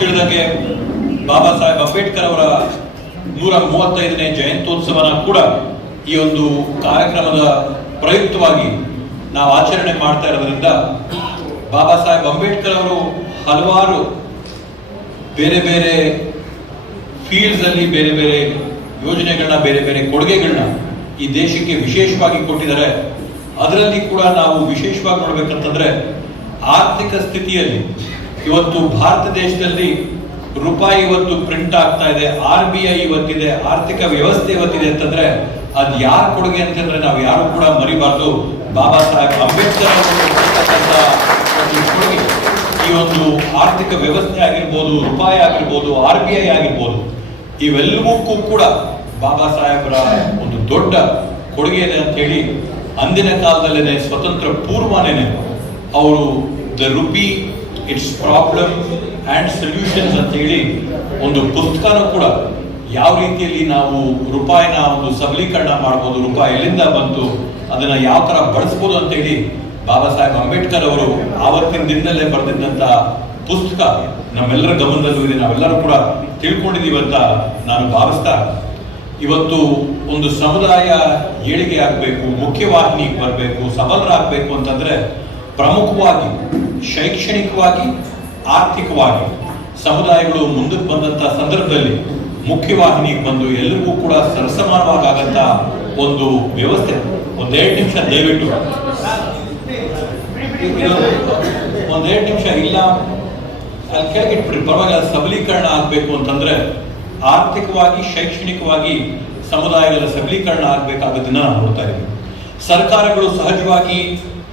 ತಿಳಿದಂಗೆ ಬಾಬಾ ಸಾಹೇಬ್ ಅಂಬೇಡ್ಕರ್ ಅವರ 135ನೇ ಜಯಂತ್ಯೋತ್ಸವನ ಕೂಡ ಈ ಒಂದು ಕಾರ್ಯಕ್ರಮದ ಪ್ರಯುಕ್ತವಾಗಿ ನಾವು ಆಚರಣೆ ಮಾಡ್ತಾ ಇರೋದ್ರಿಂದ ಬಾಬಾ ಸಾಹೇಬ್ ಅಂಬೇಡ್ಕರ್ ಅವರು ಹಲವಾರು ಬೇರೆ ಬೇರೆ ಫೀಲ್ಡ್ಸ್ ಅಲ್ಲಿ ಬೇರೆ ಬೇರೆ ಯೋಜನೆಗಳನ್ನ ಬೇರೆ ಬೇರೆ ಕೊಡುಗೆಗಳನ್ನ ಈ ದೇಶಕ್ಕೆ ವಿಶೇಷವಾಗಿ ಕೊಟ್ಟಿದ್ದಾರೆ. ಅದರಲ್ಲಿ ಕೂಡ ನಾವು ವಿಶೇಷವಾಗಿ ನೋಡ್ಬೇಕಂತಂದ್ರೆ ಆರ್ಥಿಕ ಸ್ಥಿತಿಯಲ್ಲಿ ಇವತ್ತು ಭಾರತ ದೇಶದಲ್ಲಿ ರೂಪಾಯಿ ಇವತ್ತು ಪ್ರಿಂಟ್ ಆಗ್ತಾ ಇದೆ, RBI ಇವತ್ತಿದೆ, ಆರ್ಥಿಕ ವ್ಯವಸ್ಥೆ ಇವತ್ತಿದೆ ಅಂತಂದ್ರೆ ಅದ್ ಯಾರ ಕೊಡುಗೆ ಅಂತಂದ್ರೆ ನಾವು ಯಾರು ಕೂಡ ಮರಿಬಾರ್ದು. ಬಾಬಾ ಸಾಹೇಬ್ ಅಂಬೇಡ್ಕರ್ ಅವರು ಕೊಡುಗೆ ಈ ಒಂದು ಆರ್ಥಿಕ ವ್ಯವಸ್ಥೆ ಆಗಿರ್ಬೋದು, ರೂಪಾಯಿ ಆಗಿರ್ಬೋದು, RBI ಆಗಿರ್ಬೋದು, ಇವೆಲ್ಲವಕ್ಕೂ ಕೂಡ ಬಾಬಾ ಸಾಹೇಬರ ಒಂದು ದೊಡ್ಡ ಕೊಡುಗೆ ಇದೆ ಅಂತ ಹೇಳಿ ಅಂದಿನ ಕಾಲದಲ್ಲೇನೆ ಸ್ವತಂತ್ರ ಪೂರ್ವನೇನೆ ಅವರು the rupee it's problem and solutions ಅಂತ ಹೇಳಿ ಒಂದು ಪುಸ್ತಕನೂ ಕೂಡ ಯಾವ ರೀತಿಯಲ್ಲಿ ನಾವು ರೂಪಾಯಿನ ಒಂದು ಸಬಲೀಕರಣ ಮಾಡ್ಬೋದು, ರೂಪಾಯಿ ಎಲ್ಲಿಂದ ಬಂತು, ಅದನ್ನ ಯಾವ ತರ ಬಳಸ್ಬೋದು ಅಂತ ಹೇಳಿ ಬಾಬಾ ಸಾಹೇಬ್ ಅಂಬೇಡ್ಕರ್ ಅವರು ಆವತ್ತಿನ ದಿನದಲ್ಲೇ ಬರೆದಿದ್ದಂತ ಪುಸ್ತಕ ನಮ್ಮೆಲ್ಲರ ಗಮನದಲ್ಲೂ ಇದೆ, ನಾವೆಲ್ಲರೂ ಕೂಡ ತಿಳ್ಕೊಂಡಿದೀವಿ ಅಂತ ನಾನು ಭಾವಿಸ್ತಾ, ಇವತ್ತು ಒಂದು ಸಮುದಾಯ ಏಳಿಗೆ ಆಗಬೇಕು, ಮುಖ್ಯವಾಹಿನಿಗೆ ಬರಬೇಕು, ಸಬಲರಾಗಬೇಕು ಅಂತಂದ್ರೆ ಪ್ರಮುಖವಾಗಿ ಶೈಕ್ಷಣಿಕವಾಗಿ ಆರ್ಥಿಕವಾಗಿ ಸಮುದಾಯಗಳು ಮುಂದಕ್ಕೆ ಬಂದಂತ ಸಂದರ್ಭದಲ್ಲಿ ಮುಖ್ಯವಾಹಿನಿಗೆ ಬಂದು ಎಲ್ಲರಿಗೂ ಕೂಡ ಸರಸಮಾನವಾಗಂತ ಒಂದು ವ್ಯವಸ್ಥೆ. ಒಂದೆರಡು ನಿಮಿಷ ದಯವಿಟ್ಟು ಒಂದೆರಡು ನಿಮಿಷ ಇಲ್ಲ ಅಲ್ಲಿ ಕೆಳಗಿಟ್ಬಿಡ್ರಿ, ಪರವಾಗಿಲ್ಲ. ಸಬಲೀಕರಣ ಆಗ್ಬೇಕು ಅಂತಂದ್ರೆ ಆರ್ಥಿಕವಾಗಿ ಶೈಕ್ಷಣಿಕವಾಗಿ ಸಮುದಾಯಗಳ ಸಬಲೀಕರಣ ಆಗ್ಬೇಕಾಗೋದನ್ನ ನಾವು ನೋಡ್ತಾ ಇದ್ದೀವಿ. ಸರ್ಕಾರಗಳು ಸಹಜವಾಗಿ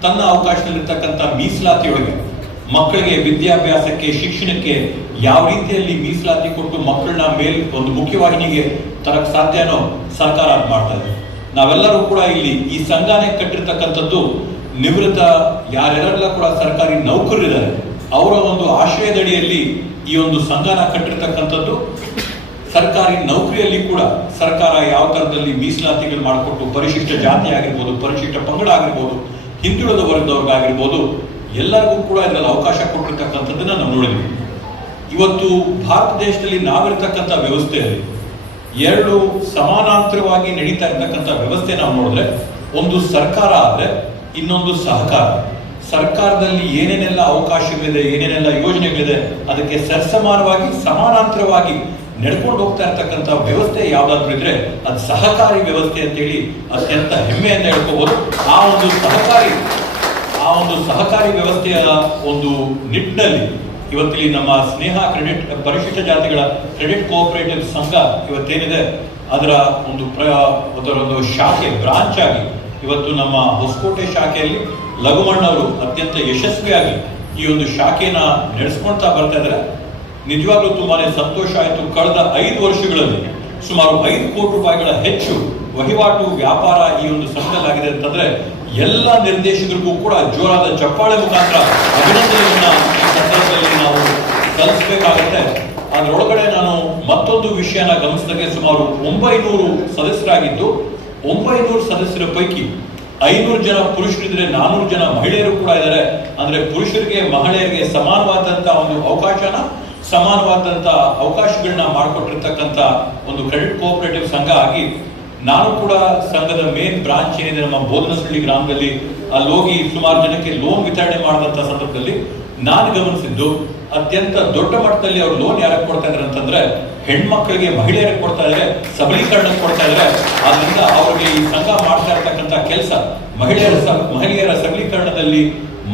ತನ್ನ ಅವಕಾಶದಲ್ಲಿರ್ತಕ್ಕಂಥ ಮೀಸಲಾತಿಯೊಳಗೆ ಮಕ್ಕಳಿಗೆ ವಿದ್ಯಾಭ್ಯಾಸಕ್ಕೆ ಶಿಕ್ಷಣಕ್ಕೆ ಯಾವ ರೀತಿಯಲ್ಲಿ ಮೀಸಲಾತಿ ಕೊಟ್ಟು ಮಕ್ಕಳನ್ನ ಒಂದು ಮುಖ್ಯವಾಹಿನಿಗೆ ತರಕ್ ಸಾಧ್ಯನೋ ಸರ್ಕಾರ ಅದು ಮಾಡ್ತಾ ಇದೆ. ನಾವೆಲ್ಲರೂ ಕೂಡ ಇಲ್ಲಿ ಈ ಸಂಘಾನೇ ಕಟ್ಟಿರ್ತಕ್ಕಂಥದ್ದು ನಿವೃತ್ತ ಯಾರೆಲ್ಲ ಕೂಡ ಸರ್ಕಾರಿ ನೌಕರರಿದ್ದಾರೆ ಅವರ ಒಂದು ಆಶ್ರಯದಡಿಯಲ್ಲಿ ಈ ಒಂದು ಸಂಘನ ಕಟ್ಟಿರ್ತಕ್ಕಂಥದ್ದು. ಸರ್ಕಾರಿ ನೌಕರಿಯಲ್ಲಿ ಕೂಡ ಸರ್ಕಾರ ಯಾವ ತರದಲ್ಲಿ ಮೀಸಲಾತಿಗಳು ಮಾಡಿಕೊಟ್ಟು ಪರಿಶಿಷ್ಟ ಜಾತಿ ಆಗಿರ್ಬೋದು, ಪರಿಶಿಷ್ಟ ಪಂಗಡ ಆಗಿರ್ಬೋದು, ಹಿಂದುಳಿದ ವರ್ಗದವ್ರಿಗಾಗಿರ್ಬೋದು ಎಲ್ಲರಿಗೂ ಕೂಡ ಇದರಲ್ಲಿ ಅವಕಾಶ ಕೊಟ್ಟಿರ್ತಕ್ಕಂಥದ್ದನ್ನ ನಾವು ನೋಡಿದ್ವಿ. ಇವತ್ತು ಭಾರತ ದೇಶದಲ್ಲಿ ನಾವಿರ್ತಕ್ಕಂಥ ವ್ಯವಸ್ಥೆಯಲ್ಲಿ ಎರಡು ಸಮಾನಾಂತರವಾಗಿ ನಡೀತಾ ಇರ್ತಕ್ಕಂಥ ವ್ಯವಸ್ಥೆ ನಾವು ನೋಡಿದ್ರೆ ಒಂದು ಸರ್ಕಾರ ಆದ್ರೆ ಇನ್ನೊಂದು ಸಹಕಾರ. ಸರ್ಕಾರದಲ್ಲಿ ಏನೇನೆಲ್ಲ ಅವಕಾಶಗಳಿದೆ, ಏನೇನೆಲ್ಲ ಯೋಜನೆಗಳಿದೆ ಅದಕ್ಕೆ ಸರಿಸಮಾನವಾಗಿ ಸಮಾನಾಂತರವಾಗಿ ನಡ್ಕೊಂಡು ಹೋಗ್ತಾ ಇರ್ತಕ್ಕಂಥ ವ್ಯವಸ್ಥೆ ಯಾವ್ದಾದ್ರು ಇದ್ರೆ ಅದು ಸಹಕಾರಿ ವ್ಯವಸ್ಥೆ ಅಂತೇಳಿ ಅತ್ಯಂತ ಹೆಮ್ಮೆಯಿಂದ ಹೇಳ್ಕೋಬಹುದು. ಆ ಒಂದು ಸಹಕಾರಿ ವ್ಯವಸ್ಥೆಯ ಒಂದು ನಿಟ್ಟಿನಲ್ಲಿ ಇವತ್ತಿಲ್ಲಿ ನಮ್ಮ ಸ್ನೇಹ ಕ್ರೆಡಿಟ್ ಪರಿಶಿಷ್ಟ ಜಾತಿಗಳ ಕ್ರೆಡಿಟ್ ಕೋಆಪರೇಟಿವ್ ಸಂಘ ಇವತ್ತೇನಿದೆ ಅದರ ಒಂದು ಶಾಖೆ ಬ್ರಾಂಚ್ ಆಗಿ ಇವತ್ತು ನಮ್ಮ ಹೊಸಕೋಟೆ ಶಾಖೆಯಲ್ಲಿ ಲಘುಮಣ್ಣವರು ಅತ್ಯಂತ ಯಶಸ್ವಿಯಾಗಿ ಈ ಒಂದು ಶಾಖೆನ ನಡೆಸ್ಕೊಳ್ತಾ ಬರ್ತಾ ಇದ್ದಾರೆ. ನಿಜವಾಗ್ಲೂ ತುಂಬಾನೇ ಸಂತೋಷ ಆಯಿತು. ಕಳೆದ 5 ವರ್ಷಗಳಲ್ಲಿ ಸುಮಾರು 5 ಕೋಟಿ ರೂಪಾಯಿಗಳ ಹೆಚ್ಚು ವಹಿವಾಟು ವ್ಯಾಪಾರ ಈ ಒಂದು ಸಂಘದಲ್ಲಾಗಿದೆ ಅಂತಂದ್ರೆ ಎಲ್ಲ ನಿರ್ದೇಶಕರಿಗೂ ಕೂಡ ಜೋರಾದ ಚಪ್ಪಾಳೆ ಮುಖಾಂತರ ಅಭಿನಂದನೆಯನ್ನ ಈ ಸಂದರ್ಭದಲ್ಲಿ ನಾವು ಸಲ್ಲಿಸಬೇಕಾಗತ್ತೆ. ಅದರೊಳಗಡೆ ನಾನು ಮತ್ತೊಂದು ವಿಷಯನ ಗಮನಿಸಿದಾಗೆ ಸುಮಾರು 900 ಸದಸ್ಯರಾಗಿದ್ದು 900 ಸದಸ್ಯರ ಪೈಕಿ 500 ಜನ ಪುರುಷರಿದ್ರೆ 400 ಜನ ಮಹಿಳೆಯರು ಕೂಡ ಇದ್ದಾರೆ. ಅಂದ್ರೆ ಪುರುಷರಿಗೆ ಮಹಿಳೆಯರಿಗೆ ಸಮಾನವಾದಂತಹ ಒಂದು ಸಮಾನವಾದಂತ ಅವಕಾಶಗಳನ್ನ ಮಾಡಿಕೊಟ್ಟಿರ್ತಕ್ಕಂಥ ಒಂದು ಕ್ರೆಡಿಟ್ ಕೋಆಪರೇಟಿವ್ ಸಂಘ ಆಗಿ ನಾನು ಕೂಡ ಸಂಘದ ಮೇನ್ ಬ್ರಾಂಚ್ ಏನಿದೆ ನಮ್ಮ ಬೋಧನಸಳ್ಳಿ ಗ್ರಾಮದಲ್ಲಿ ಅಲ್ಲಿ ಹೋಗಿ ಸುಮಾರು ಜನಕ್ಕೆ ಲೋನ್ ವಿತರಣೆ ಮಾಡಿದಂತ ಸಂದರ್ಭದಲ್ಲಿ ನಾನು ಗಮನಿಸಿದ್ದು ಅತ್ಯಂತ ದೊಡ್ಡ ಮಟ್ಟದಲ್ಲಿ ಅವ್ರು ಲೋನ್ ಯಾರಿಗೆ ಕೊಡ್ತಾ ಇದ್ದಾರೆ ಅಂತಂದ್ರೆ ಹೆಣ್ಮಕ್ಳಿಗೆ ಮಹಿಳೆಯರಿಗೆ ಕೊಡ್ತಾ ಇದ್ದಾರೆ, ಸಬಲೀಕರಣಕ್ಕೆ ಕೊಡ್ತಾ ಇದ್ದಾರೆ. ಆದ್ರಿಂದ ಅವ್ರಿಗೆ ಈ ಸಂಘ ಮಾಡ್ತಾ ಇರ್ತಕ್ಕಂಥ ಕೆಲಸ ಮಹಿಳೆಯರ ಸಬಲೀಕರಣದಲ್ಲಿ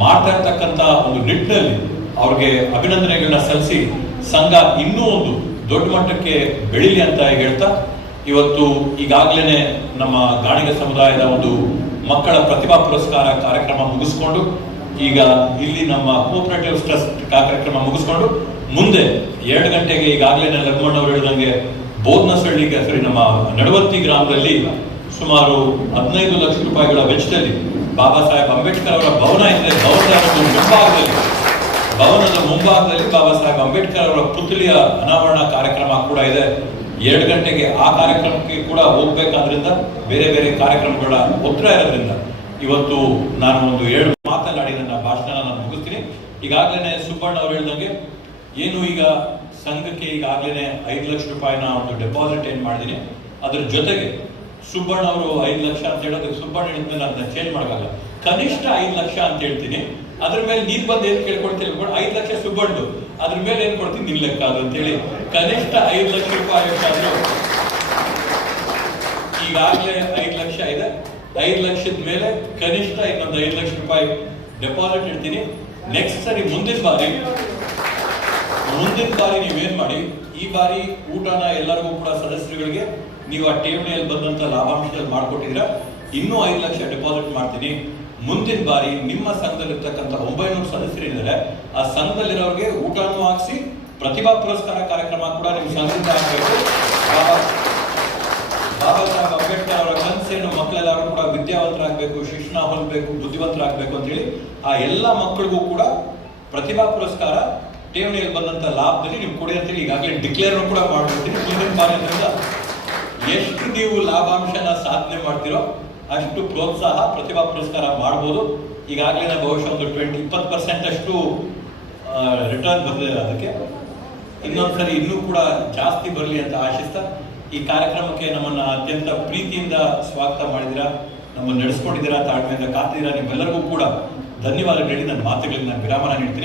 ಮಾಡ್ತಾ ಇರ್ತಕ್ಕಂಥ ಒಂದು ನಿಟ್ಟಿನಲ್ಲಿ ಅವ್ರಿಗೆ ಅಭಿನಂದನೆಗಳನ್ನ ಸಲ್ಲಿಸಿ ಸಂಘ ಇನ್ನೂ ಒಂದು ದೊಡ್ಡ ಮಟ್ಟಕ್ಕೆ ಬೆಳಿಲಿ ಅಂತ ಹೇಳ್ತಾ ಇವತ್ತು ಈಗಾಗಲೇ ನಮ್ಮ ಗಾಣಿಗ ಸಮುದಾಯದ ಒಂದು ಮಕ್ಕಳ ಪ್ರತಿಭಾ ಪುರಸ್ಕಾರ ಕಾರ್ಯಕ್ರಮ ಮುಗಿಸ್ಕೊಂಡು ಈಗ ಇಲ್ಲಿ ನಮ್ಮ ಕೋಆಪರೇಟಿವ್ ಟ್ರಸ್ಟ್ ಕಾರ್ಯಕ್ರಮ ಮುಗಿಸ್ಕೊಂಡು ಮುಂದೆ 2 ಗಂಟೆಗೆ ಈಗಾಗಲೇ ಲಕ್ಷ್ಮಣ್ ಅವರು ಹೇಳಿದಂಗೆ ಬೋಧನಸಳ್ಳಿಗೆ ನಮ್ಮ ನಡವತ್ತಿ ಗ್ರಾಮದಲ್ಲಿ ಸುಮಾರು 15 ಲಕ್ಷ ರೂಪಾಯಿಗಳ ವೆಚ್ಚದಲ್ಲಿ ಬಾಬಾ ಸಾಹೇಬ್ ಅಂಬೇಡ್ಕರ್ ಅವರ ಭವನ ಇದೆ. ಭವನದ ಮುಂಭಾಗದಲ್ಲಿ ಬಾಬಾ ಸಾಹೇಬ್ ಅಂಬೇಡ್ಕರ್ ಅವರ ಪುತ್ಥಳಿಯ ಅನಾವರಣ ಕಾರ್ಯಕ್ರಮ ಕೂಡ ಇದೆ. 2 ಗಂಟೆಗೆ ಆ ಕಾರ್ಯಕ್ರಮಕ್ಕೆ ಕೂಡ ಹೋಗ್ಬೇಕಾದ್ರಿಂದ ಬೇರೆ ಬೇರೆ ಕಾರ್ಯಕ್ರಮಗಳ ಒತ್ತಡ ಇರೋದ್ರಿಂದ ಇವತ್ತು ನಾನು ಒಂದು 2 ಮಾತನಾಡಿ ನನ್ನ ಭಾಷಣ ನಾನು ಮುಗಿಸ್ತೀನಿ. ಈಗಾಗಲೇ ಸುಬ್ಬಣ್ಣ ಅವರು ಹೇಳಿದಂಗೆ ಏನು ಈಗ ಸಂಘಕ್ಕೆ ಈಗಾಗಲೇ 5 ಲಕ್ಷ ರೂಪಾಯಿನ ಒಂದು ಡೆಪಾಸಿಟ್ ಏನು ಮಾಡಿದ್ದೀನಿ, ಅದ್ರ ಜೊತೆಗೆ ಸುಬ್ಬಣ್ಣ ಅವರು 5 ಲಕ್ಷ ಅಂತ ಹೇಳೋದಕ್ಕೆ ಸುಬ್ಬಣ್ಣ ಹೇಳಿದ್ಮೇಲೆ ಅದನ್ನ ಚೇಂಜ್ ಮಾಡೋಕ್ಕಾಗಲ್ಲ, ಕನಿಷ್ಠ 5 ಲಕ್ಷ ಅಂತ ಹೇಳ್ತೀನಿ. ಅದ್ರ ಮೇಲೆ ನೀನ್ ಬಂದು ಏನ್ ಕೇಳ್ಕೊಳ್ತೀನಿ, 5 ಲಕ್ಷ ಸುಬ್ಬಣ್ಣದು, ಅದ್ರ ಮೇಲೆ ಏನ್ ಕೊಡ್ತೀನಿ ನಿನ್ ಲೆಕ್ಕ ಅದು ಅಂತೇಳಿ ಕನಿಷ್ಠ 5 ಲಕ್ಷ ರೂಪಾಯಿ ಆದ್ರೂ ಈಗಾಗಲೇ 5 ಲಕ್ಷ ಇದೆ. 5 ಲಕ್ಷದ ಮೇಲೆ ಕನಿಷ್ಠ ಇನ್ನೊಂದು 5 ಲಕ್ಷ ರೂಪಾಯಿ ಡೆಪಾಸಿಟ್ ಇಡ್ತೀನಿ. ನೆಕ್ಸ್ಟ್ ಸರಿ ಮುಂದಿನ ಬಾರಿ ನೀವೇನ್ ಮಾಡಿ, ಈ ಬಾರಿ ಊಟನ ಎಲ್ಲರಿಗೂ ಕೂಡ ಸದಸ್ಯರುಗಳಿಗೆ ನೀವು ಆ ಠೇವಣಿಯಲ್ಲಿ ಬಂದಂತ ಲಾಭಾಂಶದಲ್ಲಿ ಮಾಡ್ಕೊಟ್ಟಿದ್ರ, ಇನ್ನೂ 5 ಲಕ್ಷ ಡೆಪಾಸಿಟ್ ಮಾಡ್ತೀನಿ. ಮುಂದಿನ ಬಾರಿ ನಿಮ್ಮ ಸಂಘದಲ್ಲಿರ್ತಕ್ಕಂಥ 900 ಸದಸ್ಯರಿದ್ದಾರೆ, ಆ ಸಂಘದಲ್ಲಿರೋರಿಗೆ ಊಟನೂ ಹಾಕ್ಸಿ ಪ್ರತಿಭಾ ಪುರಸ್ಕಾರ ಕಾರ್ಯಕ್ರಮ ಕೂಡ ನಿಮ್ಮ ಸಂಘದಿಂದ ಆಗಬೇಕು. ಬಾಬಾ ಸಾಹೇಬ್ ಅಂಬೇಡ್ಕರ್ ಅವರ ಕನಸೇನು, ಮಕ್ಕಳೆಲ್ಲರೂ ಕೂಡ ವಿದ್ಯಾವಂತರಾಗಬೇಕು, ಶಿಕ್ಷಣ ಹೊಂದಬೇಕು, ಬುದ್ಧಿವಂತರಾಗಬೇಕು ಅಂತ ಹೇಳಿ ಆ ಎಲ್ಲ ಮಕ್ಕಳಿಗೂ ಕೂಡ ಪ್ರತಿಭಾ ಪುರಸ್ಕಾರ ಠೇವಣಿಯಲ್ಲಿ ಬಂದಂತ ಲಾಭದಲ್ಲಿ ನೀವು ಕೊಡಿ ಅಂತೇಳಿ ಈಗಾಗಲೇ ಡಿಕ್ಲೇರ್ ಕೂಡ ಮಾಡ್ಬಿಡ್ತೀನಿ. ಮುಂದಿನ ಬಾರಿಯಿಂದ ಎಷ್ಟು ನೀವು ಲಾಭಾಂಶನ ಸಾಧನೆ ಮಾಡ್ತೀರೋ ಅಷ್ಟು ಪ್ರೋತ್ಸಾಹ ಪ್ರತಿಭಾ ಪುರಸ್ಕಾರ ಮಾಡ್ಬೋದು. ಈಗಾಗಲೇ ಬಹುಶಃ ಒಂದು 20% ಅಷ್ಟು ರಿಟರ್ನ್ ಬಂದಿದೆ. ಅದಕ್ಕೆ ಇನ್ನೊಂದ್ಸರಿ ಇನ್ನೂ ಕೂಡ ಜಾಸ್ತಿ ಬರಲಿ ಅಂತ ಆಶಿಸ್ತಾ ಈ ಕಾರ್ಯಕ್ರಮಕ್ಕೆ ನಮ್ಮನ್ನ ಅತ್ಯಂತ ಪ್ರೀತಿಯಿಂದ ಸ್ವಾಗತ ಮಾಡಿದಿರಾ, ನಮ್ಮನ್ನು ನಡೆಸ್ಕೊಂಡಿದ್ದೀರಾ, ತಾಳ್ಮೆಯಿಂದ ಕಾತಿದ್ದೀರಾ. ನಿಮ್ಮೆಲ್ಲರಿಗೂ ಕೂಡ ಧನ್ಯವಾದಗಳು ಹೇಳಿ ನನ್ನ ಮಾತುಗಳಿಗೆ ನಾನು ವಿರಾಮನ ನೀಡ್ತೀನಿ.